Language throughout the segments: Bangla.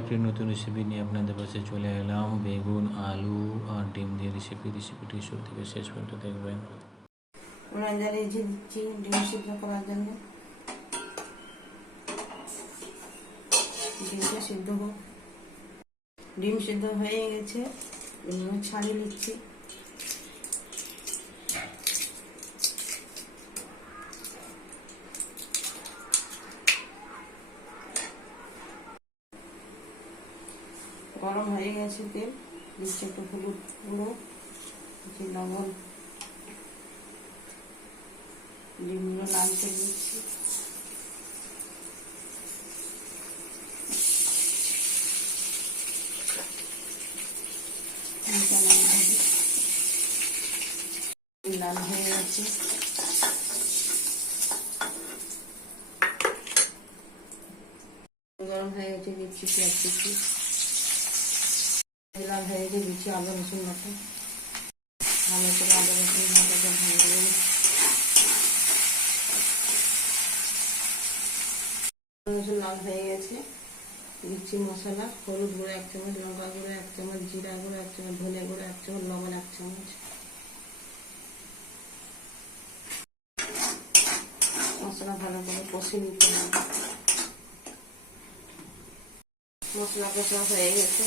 একটি নতুন রেসিপি নিয়ে আপনাদের পাশে চলে এলাম। বেগুন, আলু আর ডিম দিয়ে রেসিপি রেসিপিটি শুরু থেকে শেষ পর্যন্ত দেখবেন। ডিম সিদ্ধ ডিমটা সিদ্ধ ডিম সিদ্ধ হয়ে গেছে। ছাড়িয়ে নিচ্ছি। গরম হয়ে গেছে তেল দিচ্ছি একটু হলুদ গুঁড়ো দিচ্ছি লবণ ডিমগুলো নাড়তে দিচ্ছি লাল হয়ে গেছে। গরম হয়ে গেছে দিচ্ছি পেঁয়াজ দিচ্ছি হয়ে গেছে দিচ্ছি আদা রসুন বাটা। ভালো করে আদা রসুন বাটাটা ভালো রসুন লাল হয়ে গেছে। দিচ্ছি মশলা, হলুদ গুঁড়ো এক চামচ, লঙ্কা গুঁড়ো এক চামচ, জিরা গুঁড়ো এক চামচ, ধনে গুঁড়ো এক চামচ, লবণ এক চামচ। মশলা ভালো করে কষে নিতে হবে। মশলা কষা হয়ে গেছে।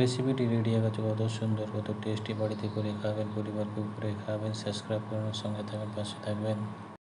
রেসিপিটি রেডি হয়ে গেছে, কত সুন্দর, কত টেস্টি বাড়িতে করে খাবেন, পরিবারকে করে খাবেন সাবস্ক্রাইব করুন, সঙ্গে থাকবেন, পাশে থাকবেন।